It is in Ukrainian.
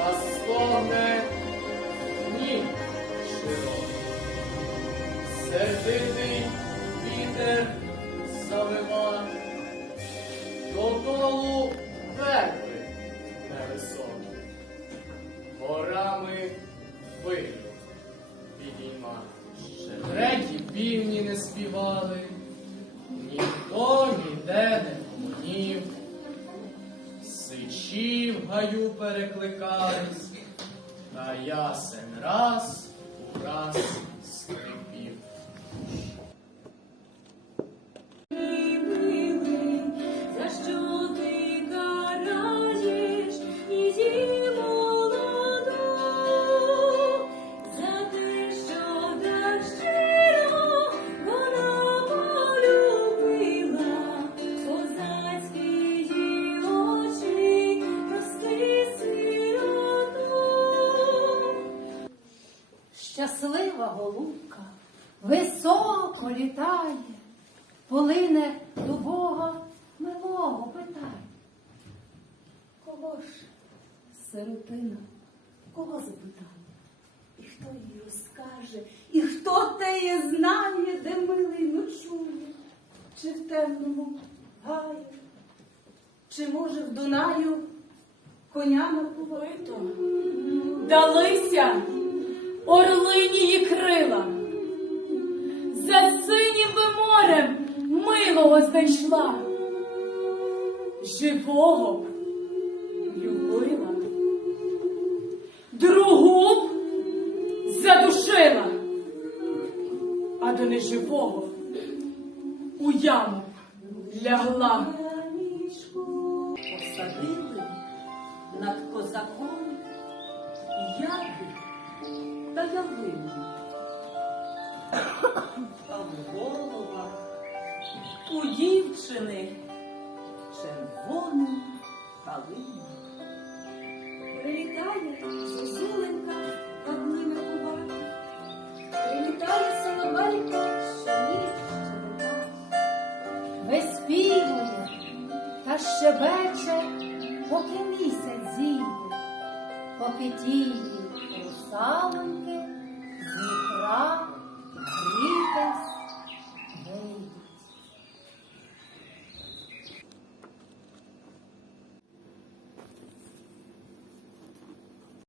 ласковне ні широке, сердитий вітер завива, до королу верби невисокі, горами вирі підійма. Ще треті півні не співали, ніхто ніде не гумнів сичі в гаю перекликались, та ясен раз у раз Щаслива голубка високо літає, полине до Бога милого питає. Кого ж сиротина, кого запитає? І хто їй розкаже, і хто теє знає, де милий ночує, чи в темному гаю, чи може в Дунаю коня напуває? Далися орлині крила, за синім би морем милого знайшла, живого б любила, другу б задушила, а до неживого у яму лягла. посадили над козаком А в головах у дівчини червоний калина. Прилітає зозуленька, каблина кубата, прилітає соловейка, що ніч. Виспівує та щебече, поки місяць зійде, поки тії русалоньки з